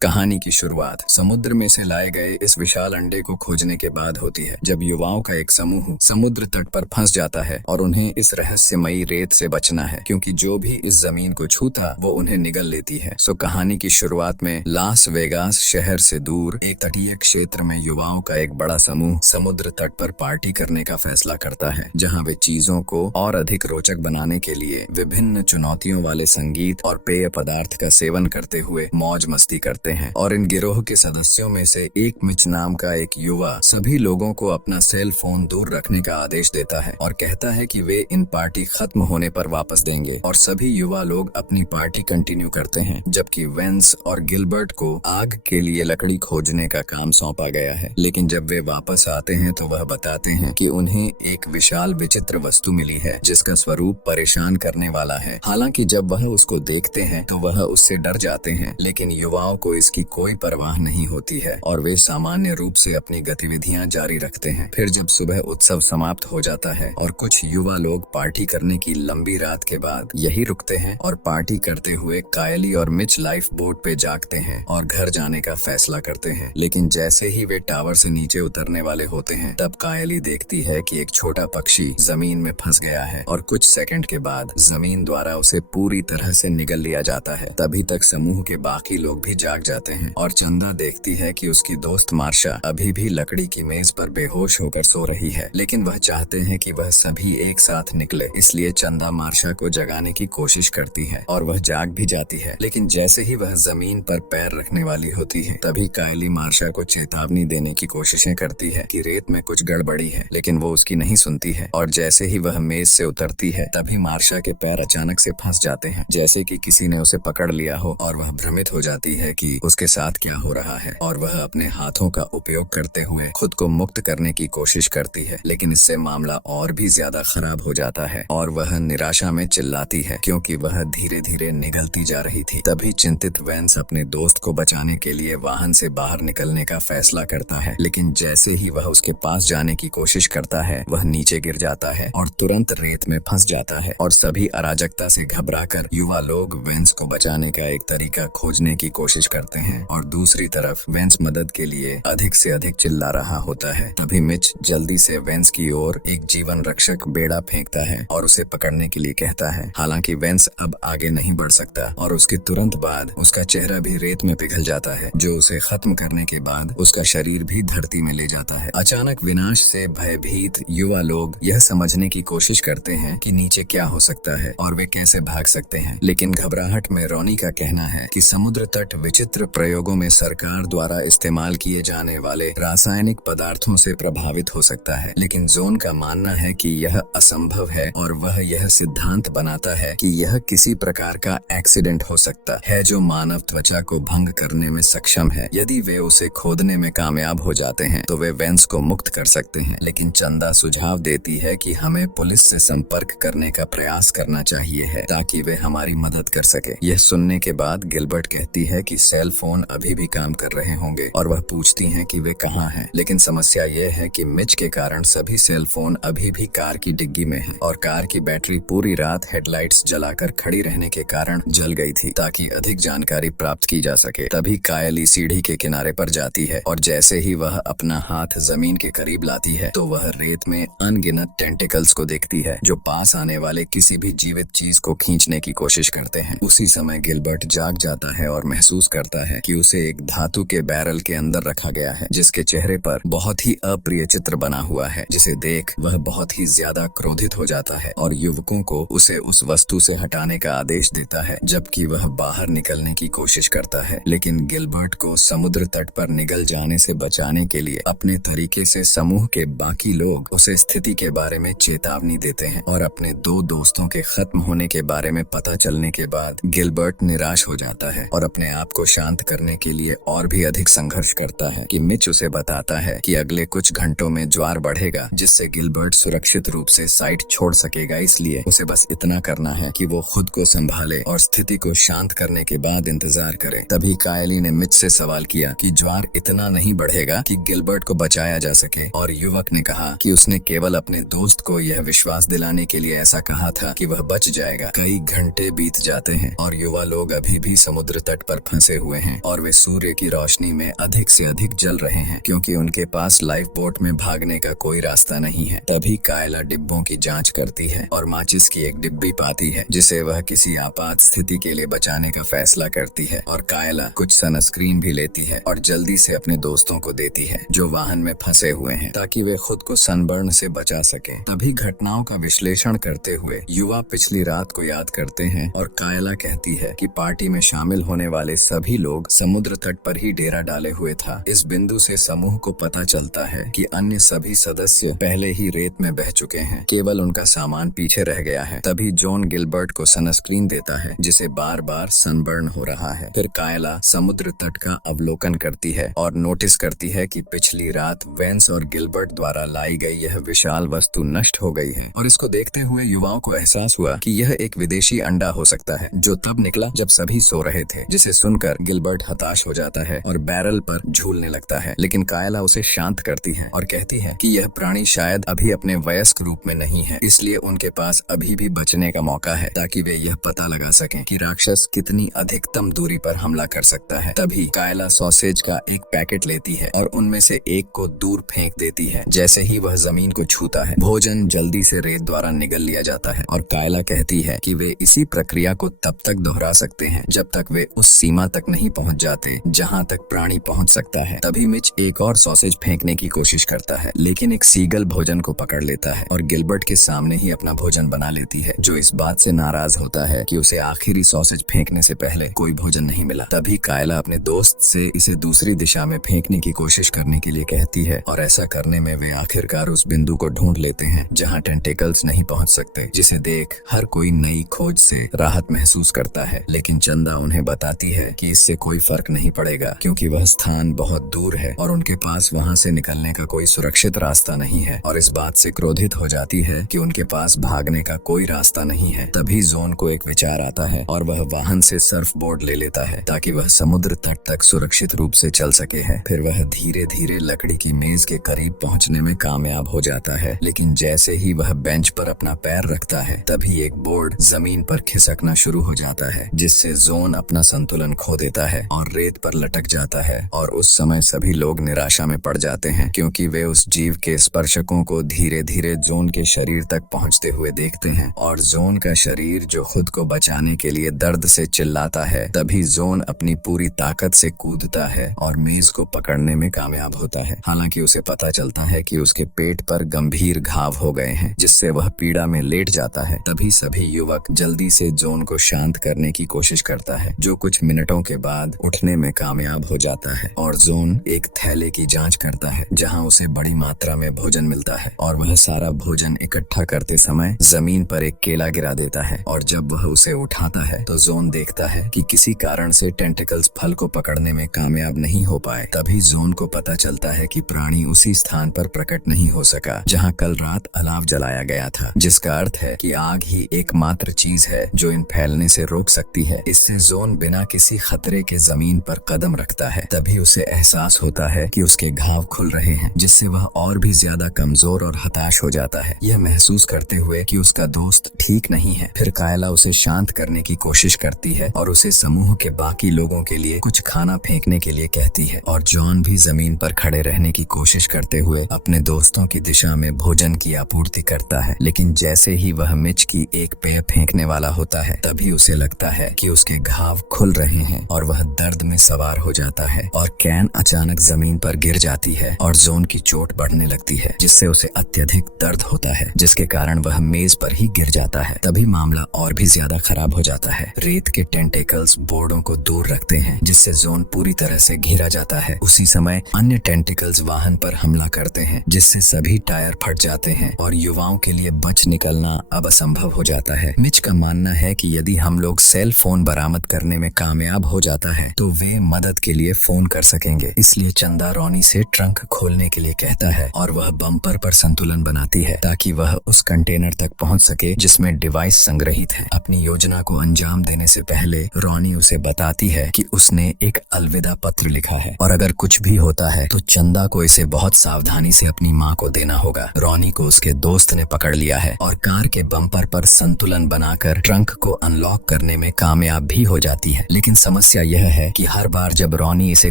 कहानी की शुरुआत समुद्र में से लाए गए इस विशाल अंडे को खोजने के बाद होती है, जब युवाओं का एक समूह समुद्र तट पर फंस जाता है और उन्हें इस रहस्यमयी रेत से बचना है, क्योंकि जो भी इस जमीन को छूता वो उन्हें निगल लेती है। सो कहानी की शुरुआत में लास वेगास शहर से दूर एक तटीय क्षेत्र में युवाओं का एक बड़ा समूह समुद्र तट पर पार्टी करने का फैसला करता है, जहाँ वे चीजों को और अधिक रोचक बनाने के लिए विभिन्न चुनौतियों वाले संगीत और पेय पदार्थ का सेवन करते हुए मौज मस्ती करते हैं। और इन गिरोह के सदस्यों में से एक मिच नाम का एक युवा सभी लोगों को अपना सेल फोन दूर रखने का आदेश देता है और कहता है कि वे इन पार्टी खत्म होने पर वापस देंगे। और सभी युवा लोग अपनी पार्टी कंटिन्यू करते हैं, जबकि वेंस और गिलबर्ट को आग के लिए लकड़ी खोजने का काम सौंपा गया है। लेकिन जब वे वापस आते हैं तो वह बताते हैं कि उन्हें एक विशाल विचित्र वस्तु मिली है, जिसका स्वरूप परेशान करने वाला है। हालांकि जब वह उसको देखते हैं तो वह उससे डर जाते हैं, लेकिन युवाओं को इसकी कोई परवाह नहीं होती है और वे सामान्य रूप से अपनी गतिविधियां जारी रखते हैं। फिर जब सुबह उत्सव समाप्त हो जाता है और कुछ युवा लोग पार्टी करने की लंबी रात के बाद यही रुकते हैं और पार्टी करते हुए कायली और मिच लाइफ बोट पे जागते हैं और घर जाने का फैसला करते हैं। लेकिन जैसे ही वे टावर से नीचे उतरने वाले होते हैं, तब कायली देखती है कि एक छोटा पक्षी जमीन में फंस गया है और कुछ सेकंड के बाद जमीन द्वारा उसे पूरी तरह से निगल लिया जाता है। तभी तक समूह के बाकी लोग भी जाग जाते हैं और चंदा देखती है कि उसकी दोस्त मार्शा अभी भी लकड़ी की मेज पर बेहोश होकर सो रही है। लेकिन वह चाहते हैं कि वह सभी एक साथ निकले, इसलिए चंदा मार्शा को जगाने की कोशिश करती है और वह जाग भी जाती है। लेकिन जैसे ही वह जमीन पर पैर रखने वाली होती है, तभी कायली मार्शा को चेतावनी देने की कोशिशें करती है कि रेत में कुछ गड़बड़ी है, लेकिन वो उसकी नहीं सुनती है। और जैसे ही वह मेज से उतरती है, तभी मार्शा के पैर अचानक से फंस जाते हैं, जैसे कि किसी ने उसे पकड़ लिया हो। और वह भ्रमित हो जाती है कि उसके साथ क्या हो रहा है और वह अपने हाथों का उपयोग करते हुए खुद को मुक्त करने की कोशिश करती है। लेकिन इससे मामला और भी ज्यादा खराब हो जाता है और वह निराशा में चिल्लाती है, क्योंकि वह धीरे धीरे निगलती जा रही थी। तभी चिंतित वेंस अपने दोस्त को बचाने के लिए वाहन से बाहर निकलने का फैसला करता है। लेकिन जैसे ही वह उसके पास जाने की कोशिश करता है, वह नीचे गिर जाता है और तुरंत रेत में फंस जाता है। और सभी अराजकता से घबराकर युवा लोग वेंस को बचाने का एक तरीका खोजने की कोशिश करते हैं। और दूसरी तरफ वेंस मदद के लिए अधिक से अधिक चिल्ला रहा होता है। तभी मिच जल्दी से वेंस की ओर एक जीवन रक्षक बेड़ा फेंकता है और उसे पकड़ने के लिए कहता है। हालांकि वेंस अब आगे नहीं बढ़ सकता और उसके तुरंत बाद उसका चेहरा भी रेत में पिघल जाता है, जो उसे खत्म करने के बाद उसका शरीर भी धरती में ले जाता है। अचानक विनाश से भयभीत युवा लोग यह समझने की कोशिश करते हैं कि नीचे क्या हो सकता है और वे कैसे भाग सकते हैं। लेकिन घबराहट में रोनी का कहना है कि समुद्र तट विचित्र प्रयोगों में सरकार द्वारा इस्तेमाल किए जाने वाले रासायनिक पदार्थों से प्रभावित हो सकता है। लेकिन जोन का मानना है कि यह असंभव है और वह यह सिद्धांत बनाता है कि यह किसी प्रकार का एक्सीडेंट हो सकता है जो मानव त्वचा को भंग करने में सक्षम है। यदि वे उसे खोदने में कामयाब हो जाते हैं तो वे वेंस को मुक्त कर सकते हैं। लेकिन चंदा सुझाव देती है कि हमें पुलिस से संपर्क करने का प्रयास करना चाहिए है, ताकि वे हमारी मदद कर सके। यह सुनने के बाद गिलबर्ट कहती है कि सेल फोन अभी भी काम कर रहे होंगे और वह पूछती हैं कि वे कहाँ हैं। लेकिन समस्या यह है कि मिच के कारण सभी सेल फोन अभी भी कार की डिग्गी में हैं और कार की बैटरी पूरी रात हेडलाइट्स जलाकर खड़ी रहने के कारण जल गई थी, ताकि अधिक जानकारी प्राप्त की जा सके। तभी कायली सीढ़ी के किनारे पर जाती है और जैसे ही वह अपना हाथ जमीन के करीब लाती है तो वह रेत में अनगिनत टेंटिकल्स को देखती है, जो पास आने वाले किसी भी जीवित चीज को खींचने की कोशिश करते हैं। उसी समय गिलबर्ट जाग जाता है और महसूस करता है कि उसे एक धातु के बैरल के अंदर रखा गया है, जिसके चेहरे पर बहुत ही अप्रिय चित्र बना हुआ है, जिसे देख वह बहुत ही ज्यादा क्रोधित हो जाता है और युवकों को उसे उस वस्तु से हटाने का आदेश देता है, जबकि वह बाहर निकलने की कोशिश करता है। लेकिन गिलबर्ट को समुद्र तट पर निगल जाने से बचाने के लिए अपने तरीके से समूह के बाकी लोग उसे स्थिति के बारे में चेतावनी देते हैं। और अपने दो दोस्तों के खत्म होने के बारे में पता चलने के बाद गिलबर्ट निराश हो जाता है और अपने आप को शांत करने के लिए और भी अधिक संघर्ष करता है कि मिच उसे बताता है कि अगले कुछ घंटों में ज्वार बढ़ेगा, जिससे गिलबर्ट सुरक्षित रूप से साइट छोड़ सकेगा। इसलिए उसे बस इतना करना है कि वो खुद को संभाले और स्थिति को शांत करने के बाद इंतजार करे। तभी कायली ने मिच से सवाल किया कि ज्वार इतना नहीं बढ़ेगा कि गिलबर्ट को बचाया जा सके, और युवक ने कहा कि उसने केवल अपने दोस्त को यह विश्वास दिलाने के लिए ऐसा कहा था कि वह बच जाएगा। कई घंटे बीत जाते हैं और युवा लोग अभी भी समुद्र तट पर फंसे हुए हुए हैं और वे सूर्य की रोशनी में अधिक से अधिक जल रहे हैं क्योंकि उनके पास लाइफ बोट में भागने का कोई रास्ता नहीं है। तभी कायला डिब्बों की जांच करती है और माचिस की एक डिब्बी पाती है जिसे वह किसी आपात स्थिति के लिए बचाने का फैसला करती है। और कायला कुछ सनस्क्रीन भी लेती है और जल्दी से अपने दोस्तों को देती है जो वाहन में फंसे हुए हैं ताकि वे खुद को सनबर्न से बचा सके। तभी घटनाओं का विश्लेषण करते हुए युवा पिछली रात को याद करते हैं और कायला कहती है कि पार्टी में शामिल होने वाले सभी लोग समुद्र तट पर ही डेरा डाले हुए था। इस बिंदु से समूह को पता चलता है कि अन्य सभी सदस्य पहले ही रेत में बह चुके हैं, केवल उनका सामान पीछे रह गया है। तभी जॉन गिलबर्ट को सनस्क्रीन देता है जिसे बार बार सनबर्न हो रहा है। फिर कायला समुद्र तट का अवलोकन करती है और नोटिस करती है कि पिछली रात वेंस और गिलबर्ट द्वारा लाई गई यह विशाल वस्तु नष्ट हो गई है। और इसको देखते हुए युवाओं को एहसास हुआ कि यह एक विदेशी अंडा हो सकता है जो तब निकला जब सभी सो रहे थे, जिसे सुनकर गिलबर्ट हताश हो जाता है और बैरल पर झूलने लगता है। लेकिन कायला उसे शांत करती है और कहती है कि यह प्राणी शायद अभी अपने वयस्क रूप में नहीं है, इसलिए उनके पास अभी भी बचने का मौका है ताकि वे यह पता लगा सकें कि राक्षस कितनी अधिकतम दूरी पर हमला कर सकता है। तभी कायला सॉसेज का एक पैकेट लेती है और उनमें से एक को दूर फेंक देती है। जैसे ही वह जमीन को छूता है, भोजन जल्दी से रेत द्वारा निगल लिया जाता है और कायला कहती है कि वे इसी प्रक्रिया को तब तक दोहरा सकते हैं जब तक वे उस सीमा तक नहीं पहुंच जाते जहां तक प्राणी पहुंच सकता है। तभी मिच एक और सॉसेज फेंकने की कोशिश करता है, लेकिन एक सीगल भोजन को पकड़ लेता है और गिलबर्ट के सामने ही अपना भोजन बना लेती है, जो इस बात से नाराज होता है कि उसे आखिरी सॉसेज फेंकने से पहले कोई भोजन नहीं मिला। तभी कायला अपने दोस्त से इसे दूसरी दिशा में फेंकने की कोशिश करने के लिए कहती है और ऐसा करने में वे आखिरकार उस बिंदु को ढूंढ लेते हैं जहां टेंटेकल्स नहीं पहुंच सकते, जिसे देख हर कोई नई खोज से राहत महसूस करता है। लेकिन चंदा उन्हें बताती है कि इससे कोई फर्क नहीं पड़ेगा क्योंकि वह स्थान बहुत दूर है और उनके पास वहां से निकलने का कोई सुरक्षित रास्ता नहीं है, और इस बात से क्रोधित हो जाती है कि उनके पास भागने का कोई रास्ता नहीं है। तभी जोन को एक विचार आता है और वह वाहन से सर्फ बोर्ड ले लेता है ताकि वह समुद्र तट तक सुरक्षित रूप से चल सके है। फिर वह धीरे धीरे लकड़ी की मेज के करीब पहुंचने में कामयाब हो जाता है, लेकिन जैसे ही वह बेंच पर अपना पैर रखता है तभी एक बोर्ड जमीन पर खिसकना शुरू हो जाता है, जिससे जोन अपना संतुलन खो देता है और रेत पर लटक जाता है। और उस समय सभी लोग निराशा में पड़ जाते हैं क्योंकि वे उस जीव के स्पर्शकों को धीरे धीरे जोन के शरीर तक पहुंचते हुए देखते हैं और जोन का शरीर जो खुद को बचाने के लिए दर्द से चिल्लाता है। तभी जोन अपनी पूरी ताकत से कूदता है और मेज को पकड़ने में कामयाब होता है। हालांकि उसे पता चलता है कि उसके पेट पर गंभीर घाव हो गए हैं, जिससे वह पीड़ा में लेट जाता है। तभी सभी युवक जल्दी से जोन को शांत करने की कोशिश करता है, जो कुछ मिनटों के बाद उठने में कामयाब हो जाता है। और जोन एक थैले की जांच करता है जहां उसे बड़ी मात्रा में भोजन मिलता है और वह सारा भोजन इकट्ठा करते समय जमीन पर एक केला गिरा देता है। और जब वह उसे उठाता है तो जोन देखता है कि किसी कारण से टेंटिकल्स फल को पकड़ने में कामयाब नहीं हो पाए। तभी जोन को पता चलता है कि प्राणी उसी स्थान पर प्रकट नहीं हो सका जहां कल रात अलाव जलाया गया था, जिसका अर्थ है कि आग ही एकमात्र चीज है जो इन फैलने से रोक सकती है। इससे जोन बिना किसी खतरे के जमीन पर कदम रखता है। तभी उसे एहसास होता है कि उसके घाव खुल रहे हैं, जिससे वह और भी ज्यादा कमजोर और हताश हो जाता है, यह महसूस करते हुए कि उसका दोस्त ठीक नहीं है। फिर कायला उसे शांत करने की कोशिश करती है और उसे समूह के बाकी लोगों के लिए कुछ खाना फेंकने के लिए कहती है। और जॉन भी जमीन पर खड़े रहने की कोशिश करते हुए अपने दोस्तों की दिशा में भोजन की आपूर्ति करता है। लेकिन जैसे ही वह मिच की एक पेय फेंकने वाला होता है तभी उसे लगता है कि उसके घाव खुल रहे हैं और वह दर्द में सवार हो जाता है और कैन अचानक जमीन पर गिर जाती है और जोन की चोट बढ़ने लगती है, जिससे उसे अत्यधिक दर्द होता है, जिसके कारण वह मेज पर ही गिर जाता है। तभी मामला और भी ज्यादा खराब हो जाता है। रेत के टेंटिकल्स बोर्डों को दूर रखते हैं, जिससे जोन पूरी तरह से घिरा जाता है। उसी समय अन्य टेंटिकल्स वाहन पर हमला करते हैं, जिससे सभी टायर फट जाते हैं और युवाओं के लिए बच निकलना अब असंभव हो जाता है। मिच का मानना है कि यदि हम लोग सेल फोन बरामद करने में कामयाब हो जाता है तो वे मदद के लिए फोन कर सकेंगे। इसलिए चंदा रॉनी से ट्रंक खोलने के लिए कहता है और वह बम्पर पर संतुलन बनाती है ताकि वह उस कंटेनर तक पहुंच सके जिसमें डिवाइस संग्रहित है। अपनी योजना को अंजाम देने से पहले रॉनी उसे बताती है कि उसने एक अलविदा पत्र लिखा है और अगर कुछ भी होता है तो चंदा को इसे बहुत सावधानी से अपनी माँ को देना होगा। रॉनी को उसके दोस्त ने पकड़ लिया है और कार के बम्पर पर संतुलन बनाकर ट्रंक को अनलॉक करने में कामयाब भी हो जाती है। लेकिन समस्या समस्या यह है कि हर बार जब रॉनी इसे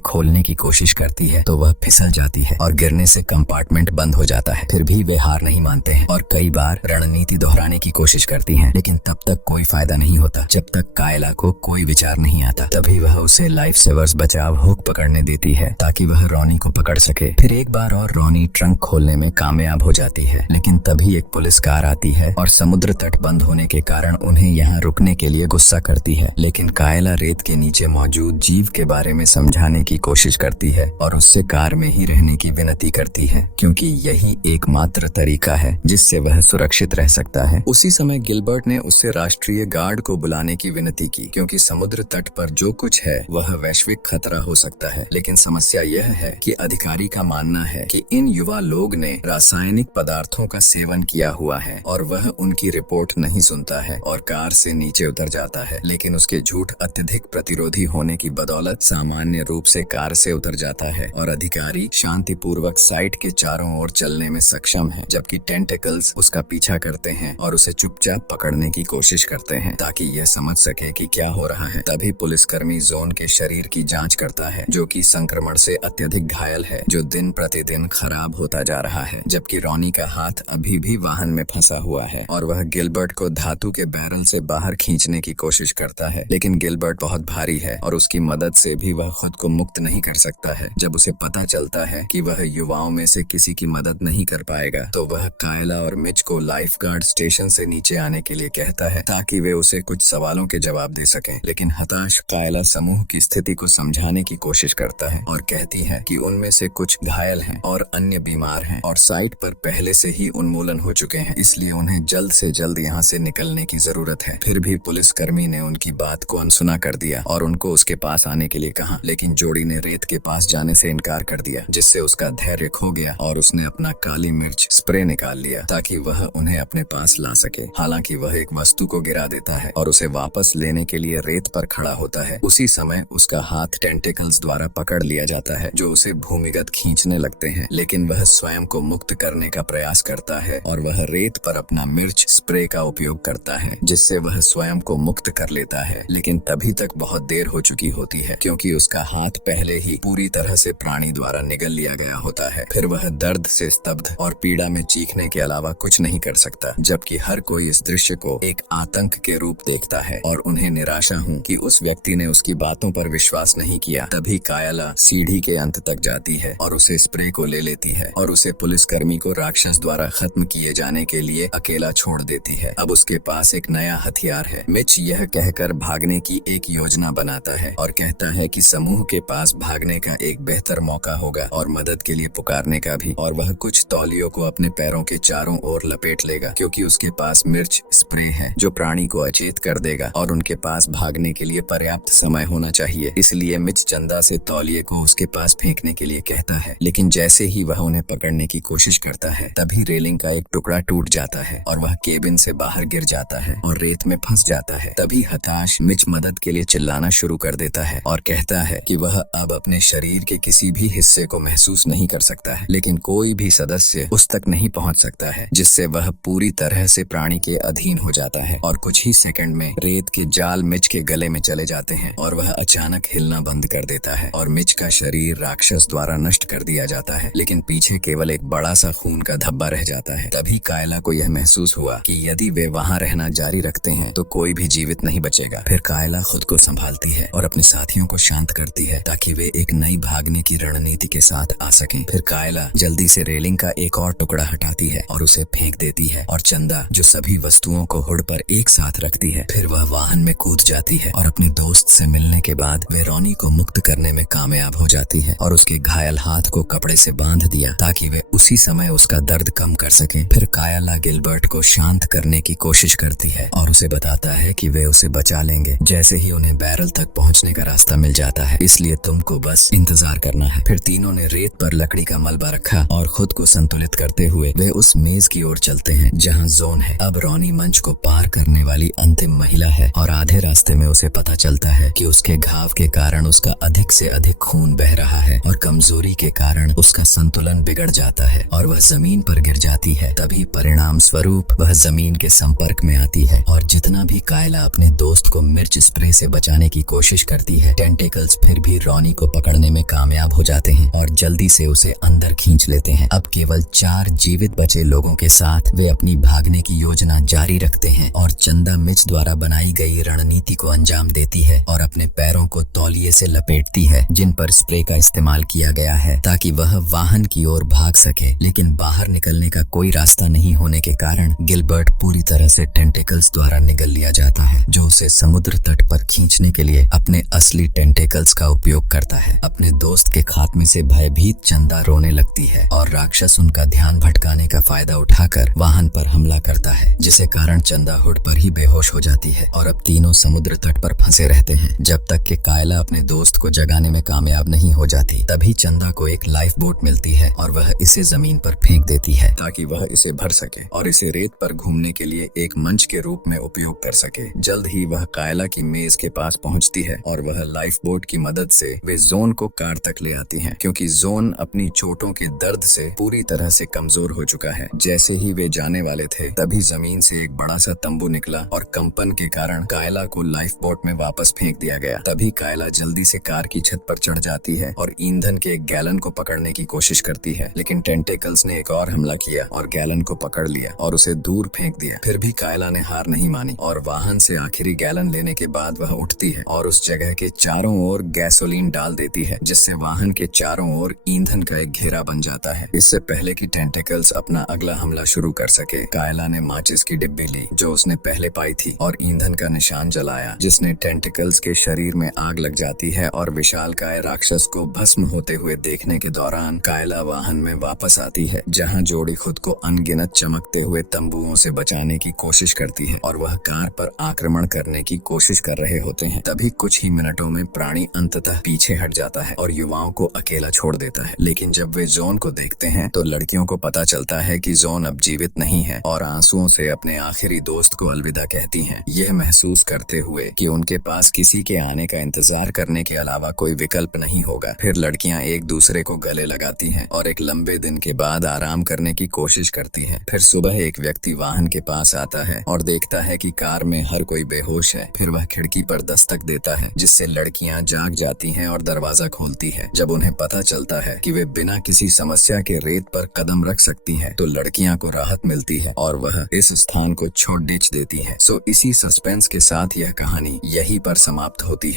खोलने की कोशिश करती है तो वह फिसल जाती है और गिरने से कंपार्टमेंट बंद हो जाता है। फिर भी वे हार नहीं मानते हैं और कई बार रणनीति दोहराने की कोशिश करती हैं, लेकिन तब तक कोई फायदा नहीं होता जब तक कायला को कोई विचार नहीं आता। तभी वह उसे लाइफ सेवर्स बचाव हुक पकड़ने देती है ताकि वह रॉनी को पकड़ सके। फिर एक बार और रॉनी ट्रंक खोलने में कामयाब हो जाती है, लेकिन तभी एक पुलिस कार आती है और समुद्र तट बंद होने के कारण उन्हें यहाँ रुकने के लिए गुस्सा करती है। लेकिन कायला रेत के नीचे मौजूद जीव के बारे में समझाने की कोशिश करती है और उससे कार में ही रहने की विनती करती है, क्योंकि यही एकमात्र तरीका है जिससे वह सुरक्षित रह सकता है। उसी समय गिलबर्ट ने उससे राष्ट्रीय गार्ड को बुलाने की विनती की, क्योंकि समुद्र तट पर जो कुछ है वह वैश्विक खतरा हो सकता है। लेकिन समस्या यह है कि अधिकारी का मानना है कि इन युवा लोग ने रासायनिक पदार्थों का सेवन किया हुआ है और वह उनकी रिपोर्ट नहीं सुनता है और कार से नीचे उतर जाता है। लेकिन उसके झूठ अत्यधिक प्रतिरोधी होने की बदौलत सामान्य रूप से कार से उतर जाता है और अधिकारी शांतिपूर्वक साइट के चारों ओर चलने में सक्षम है, जबकि टेंटिकल्स उसका पीछा करते हैं और उसे चुपचाप पकड़ने की कोशिश करते हैं ताकि यह समझ सके कि क्या हो रहा है। तभी पुलिसकर्मी जोन के शरीर की जांच करता है, जो कि संक्रमण से अत्यधिक घायल है, जो दिन प्रतिदिन खराब होता जा रहा है, जबकि रॉनी का हाथ अभी भी वाहन में फंसा हुआ है और वह गिलबर्ट को धातु के बैरल से बाहर खींचने की कोशिश करता है। लेकिन गिलबर्ट बहुत भारी है और उसकी मदद से भी वह खुद को मुक्त नहीं कर सकता है। जब उसे पता चलता है कि वह युवाओं में से किसी की मदद नहीं कर पाएगा तो वह कायला और मिच को लाइफ गार्ड स्टेशन से नीचे आने के लिए कहता है ताकि वे उसे कुछ सवालों के जवाब दे सकें। लेकिन हताश कायला समूह की स्थिति को समझाने की कोशिश करता है और कहती है कि उनमें से कुछ घायल हैं और अन्य बीमार हैं और साइट पर पहले से ही उन्मूलन हो चुके हैं, इसलिए उन्हें जल्द से जल्द यहाँ से निकलने की जरूरत है। फिर भी पुलिसकर्मी ने उनकी बात को अनसुना कर दिया और उनको उसके पास आने के लिए कहा, लेकिन जोड़ी ने रेत के पास जाने से इनकार कर दिया, जिससे उसका धैर्य खो गया और उसने अपना काली मिर्च स्प्रे निकाल लिया ताकि वह उन्हें अपने पास ला सके। हालांकि वह एक वस्तु को गिरा देता है और उसे वापस लेने के लिए रेत पर खड़ा होता है। उसी समय उसका हाथ टेंटिकल्स द्वारा पकड़ लिया जाता है, जो उसे भूमिगत खींचने लगते हैं, लेकिन वह स्वयं को मुक्त करने का प्रयास करता है और वह रेत पर अपना मिर्च स्प्रे का उपयोग करता है, जिससे वह स्वयं को मुक्त कर लेता है। लेकिन तभी तक बहुत देर हो चुकी होती है, क्योंकि उसका हाथ पहले ही पूरी तरह से प्राणी द्वारा निगल लिया गया होता है। फिर वह दर्द से स्तब्ध और पीड़ा में चीखने के अलावा कुछ नहीं कर सकता, जबकि हर कोई इस दृश्य को एक आतंक के रूप देखता है और उन्हें निराशा हूँ कि उस व्यक्ति ने उसकी बातों पर विश्वास नहीं किया। तभी कायला सीढ़ी के अंत तक जाती है और उसे स्प्रे को ले लेती है और उसे पुलिसकर्मी को राक्षस द्वारा खत्म किए जाने के लिए अकेला छोड़ देती है। अब उसके पास एक नया हथियार है। मिच यह कहकर भागने की एक योजना बनाता है और कहता है कि समूह के पास भागने का एक बेहतर मौका होगा और मदद के लिए पुकारने का भी, और वह कुछ तौलियों को अपने पैरों के चारों ओर लपेट लेगा, क्योंकि उसके पास मिर्च स्प्रे है जो प्राणी को अचेत कर देगा और उनके पास भागने के लिए पर्याप्त समय होना चाहिए। इसलिए मिच चंदा से तौलिए को उसके पास फेंकने के लिए कहता है, लेकिन जैसे ही वह उन्हें पकड़ने की कोशिश करता है तभी रेलिंग का एक टुकड़ा टूट जाता है और वह केबिन से बाहर गिर जाता है और रेत में फंस जाता है। तभी हताश मिच मदद के लिए चिल्लाना शुरू कर देता है और कहता है कि वह अब अपने शरीर के किसी भी हिस्से को महसूस नहीं कर सकता है, लेकिन कोई भी सदस्य उस तक नहीं पहुंच सकता है, जिससे वह पूरी तरह से प्राणी के अधीन हो जाता है। और कुछ ही सेकंड में रेत के जाल मिच के गले में चले जाते हैं और वह अचानक हिलना बंद कर देता है और मिच का शरीर राक्षस द्वारा नष्ट कर दिया जाता है, लेकिन पीछे केवल एक बड़ा सा खून का धब्बा रह जाता है। तभी कायला को यह महसूस हुआ कि यदि वे वहां रहना जारी रखते हैं तो कोई भी जीवित नहीं बचेगा। फिर कायला खुद को संभालती है और अपने साथियों को शांत करती है ताकि वे एक नई भागने की रणनीति के साथ आ सकें। फिर कायला जल्दी से रेलिंग का एक और टुकड़ा हटाती है और उसे फेंक देती है और चंदा जो सभी वस्तुओं को हुड पर एक साथ रखती है, फिर वह वाहन में कूद जाती है और अपने दोस्त से मिलने के बाद वे रॉनी को मुक्त करने में कामयाब हो जाती है और उसके घायल हाथ को कपड़े से बांध दिया ताकि वे उसी समय उसका दर्द कम कर सकें। फिर कायला गिलबर्ट को शांत करने की कोशिश करती है और उसे बताता है कि वे उसे बचा लेंगे जैसे ही उन्हें बैरल तक पहुंचने का रास्ता मिल जाता है, इसलिए तुमको बस इंतजार करना है। फिर तीनों ने रेत पर लकड़ी का मलबा रखा और खुद को संतुलित करते हुए वे उस मेज की ओर चलते हैं जहां जोन है। अब रॉनी मंच को पार करने वाली अंतिम महिला है और आधे रास्ते में उसे पता चलता है कि उसके घाव के कारण उसका अधिक से अधिक खून बह रहा है और कमजोरी के कारण उसका संतुलन बिगड़ जाता है और वह जमीन पर गिर जाती है। तभी परिणाम स्वरूप वह जमीन के संपर्क में आती है और जितना भी कायला अपने दोस्त को मिर्च स्प्रे से बचाने की कोशिश करती है। टेंटेकल्स फिर भी रॉनी को पकड़ने में कामयाब हो जाते हैं और जल्दी से उसे अंदर खींच लेते हैं। अब केवल 4 जीवित बचे लोगों के साथ वे अपनी भागने की योजना जारी रखते हैं और चंदा मिच द्वारा बनाई गई रणनीति को अंजाम देती है और अपने पैरों को तौलिए से लपेटती है जिन पर स्प्रे का इस्तेमाल किया गया है ताकि वह वाहन की ओर भाग सके। लेकिन बाहर निकलने का कोई रास्ता नहीं होने के कारण गिलबर्ट पूरी तरह से टेंटेकल्स द्वारा निगल लिया जाता है, जो उसे समुद्र तट पर खींचने के लिए अपने असली टेंटेकल्स का उपयोग करता है। अपने दोस्त के खात्मे से भयभीत चंदा रोने लगती है और राक्षस उनका ध्यान भटकाने का फायदा उठाकर वाहन पर हमला करता है, जिसे कारण चंदा हुड पर ही बेहोश हो जाती है और अब तीनों समुद्र तट पर फंसे रहते हैं जब तक कि कायला अपने दोस्त को जगाने में कामयाब नहीं हो जाती। तभी चंदा को एक लाइफ बोट मिलती है और वह इसे जमीन पर फेंक देती है ताकि वह इसे भर सके और इसे रेत पर घूमने के लिए एक मंच के रूप में उपयोग कर सके। जल्द ही वह कायला की मेज के पास पहुंचती है और वह लाइफ बोट की मदद से वे जोन को कार तक ले आती हैं, क्योंकि जोन अपनी चोटों के दर्द से पूरी तरह से कमजोर हो चुका है। जैसे ही वे जाने वाले थे तभी जमीन से एक बड़ा सा तंबू निकला और कंपन के कारण कायला को लाइफ बोट में वापस फेंक दिया गया। तभी कायला जल्दी से कार की छत पर चढ़ जाती है और ईंधन के एक गैलन को पकड़ने की कोशिश करती है, लेकिन टेंटेकल्स ने एक और हमला किया और गैलन को पकड़ लिया और उसे दूर फेंक दिया। फिर भी कायला ने हार नहीं मानी और वाहन से आखिरी गैलन लेने के बाद वह उठती है और उस जगह के चारों ओर गैसोलीन डाल देती है, जिससे वाहन के चारों ओर ईंधन का एक घेरा बन जाता है। इससे पहले कि टेंटेकल्स अपना अगला हमला शुरू कर सके, कायला ने माचिस की डिब्बी ली जो उसने पहले पाई थी और ईंधन का निशान जलाया, जिसने टेंटेकल्स के शरीर में आग लग जाती है और विशालकाय राक्षस को भस्म होते हुए देखने के दौरान कायला वाहन में वापस आती है, जहां जोड़ी खुद को अनगिनत चमकते हुए तंबुओं से बचाने की कोशिश करती है और वह कार पर आक्रमण करने की कोशिश कर रहे होते हैं। तभी कुछ ही मिनटों में प्राणी अंततः पीछे हट जाता है और युवाओं को अकेला छोड़ देता है। लेकिन जब वे जोन को देखते हैं तो लड़कियों को पता चलता है कि जोन अब जीवित नहीं है और आंसुओं से अपने आखिरी दोस्त को अलविदा कहती हैं, यह महसूस करते हुए कि उनके पास किसी के आने का इंतजार करने के अलावा कोई विकल्प नहीं होगा। फिर लड़कियां एक दूसरे को गले लगाती हैं और एक लंबे दिन के बाद आराम करने की कोशिश करती हैं। फिर सुबह एक व्यक्ति वाहन के पास आता है और देखता है कि कार में हर कोई बेहोश है। फिर वह खिड़की पर दस्तक देता है, जिससे लड़कियां जाग जाती हैं और दरवाजा खोलती है। जब उन्हें पता चलता है कि वे बिना किसी समस्या के रेत पर कदम रख सकती हैं, तो लड़कियां को राहत मिलती है और वह इस स्थान को छोड़ ditch देती है। सो इसी सस्पेंस के साथ यह कहानी यहीं पर समाप्त होती है।